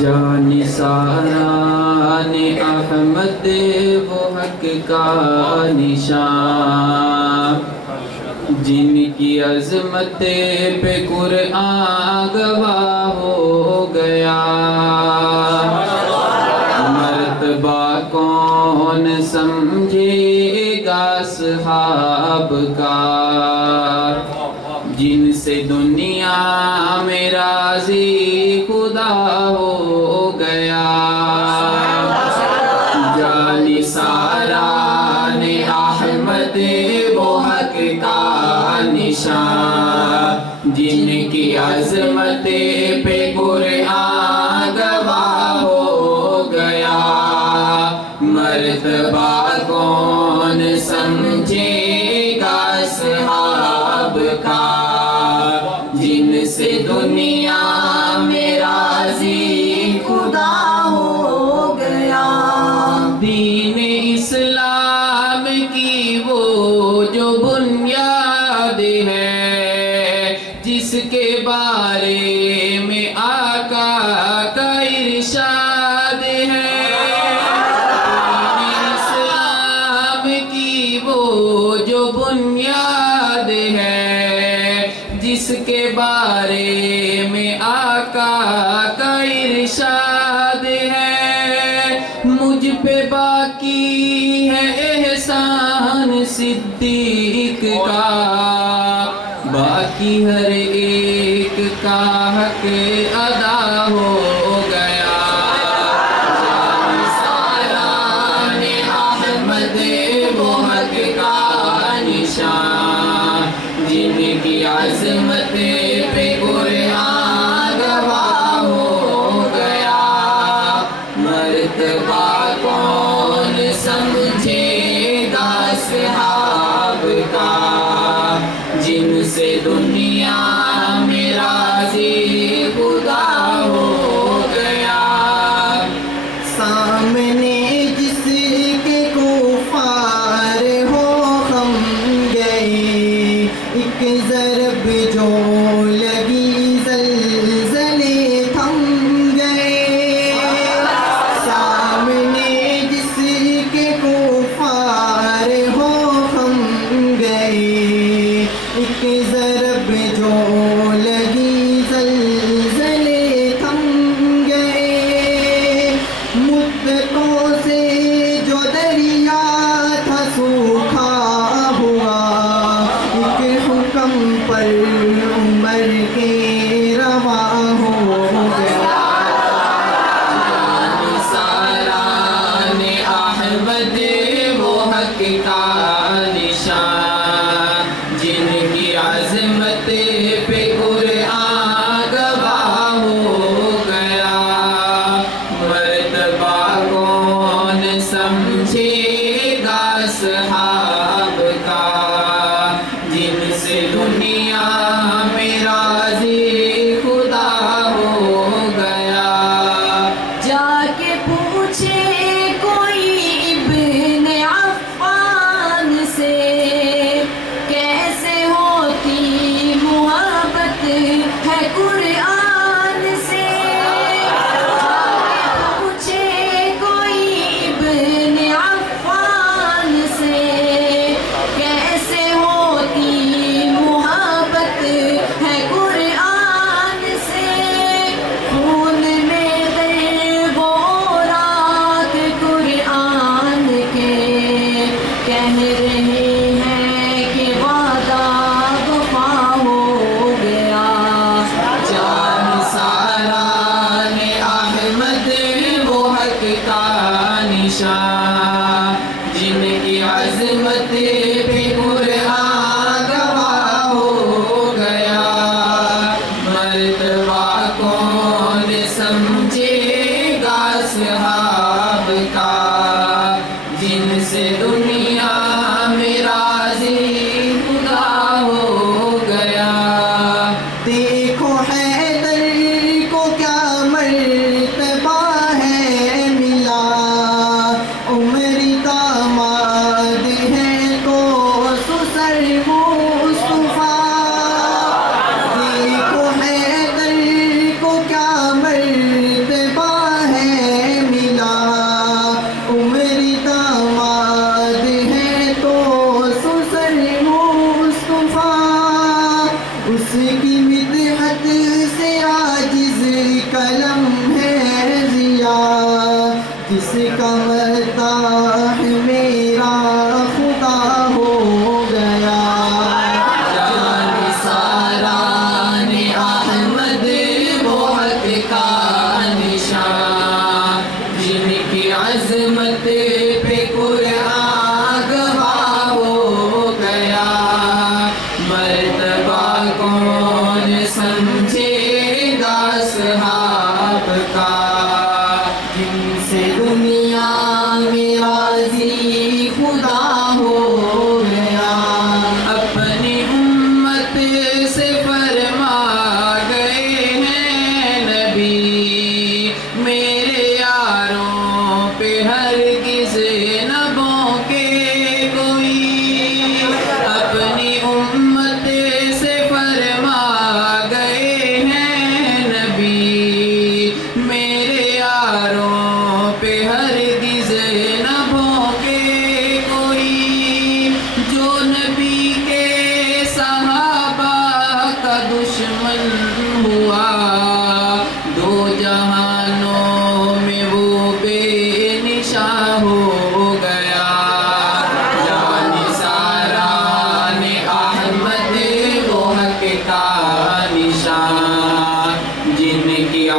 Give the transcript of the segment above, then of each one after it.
جانثاران احمد وہ حق کا نشان، جن کی عظمت پہ قرآن گواہ ہو گیا۔ مرتبہ کون سمجھے گا اصحاب کا، جن سے دنیا میں راضی خدا ہو گیا۔ جانثاران احمد وہ حق کا نشان، جن کی عظمت پہ قرآن گواہ ہو گیا۔ مرتبہ کون سمجھے گا اصحاب کا، جن سے دنیا میں راضی خدا ہو گیا۔ دین اسلام کی وہ جو بنیاد ہے، جس کے بارے میں آقا کا ارشاد ہے۔ دین اسلام کی وہ جو بنیاد ہے، جس کے بارے میں آقا کا ارشاد ہے۔ مجھ پہ باقی ہے احسان صدیق کا، باقی ہر ایک کا حق ادا ہو گیا۔ جانثاران احمد وہ حق کا نشان، جن کی عظمت پہ قرآن گواہ ہو گیا۔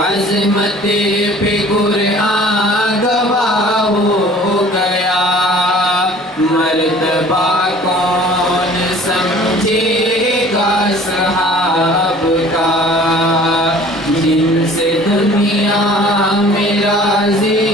عظمت پہ قرآن گواہ ہو گیا، مرتبہ کون سمجھے گا صحاب کا، جن سے دنیا میں راضی